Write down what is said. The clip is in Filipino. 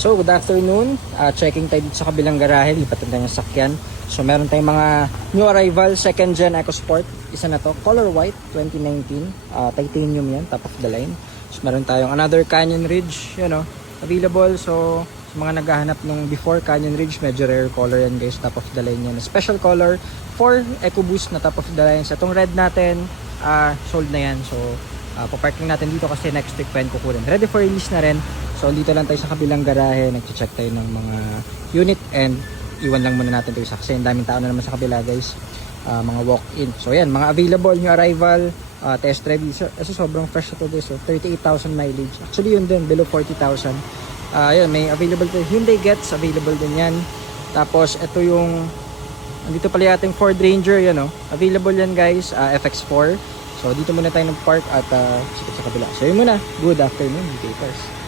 So, good afternoon. Checking tayo dito sa kabilang garahe. Lipat tayo ng sakyan. So, meron tayong mga new arrival, second gen EcoSport. Isa na to, color white, 2019. Titanium yan, top of the line. So, meron tayong another Canyon Ridge, available. So, sa mga naghahanap nung before Canyon Ridge, medyo rare color yan guys, top of the line yan. Special color for EcoBoost na top of the line. Sa itong red natin, sold na yan. So, paparking natin dito kasi next week pa yan kukunin. Ready for release na rin. So, dito lang tayo sa kabilang garahe. Nag-check tayo ng mga unit and iwan lang muna natin ito isa kasi ang daming tao na naman sa kabila guys. Mga walk-in. So, yan. Mga available, new arrival, test drive. Kasi sobrang fresh ito guys. So, 38,000 mileage. Actually, yun din. Below 40,000. Yun, may available tayo. Hyundai Getz, available din yan. Tapos, ito yung andito pala yating Ford Ranger. Yan, available yan guys. FX4. So, dito muna tayo ng park at sikip sa kabila. So, yun muna. Good afternoon, Gators.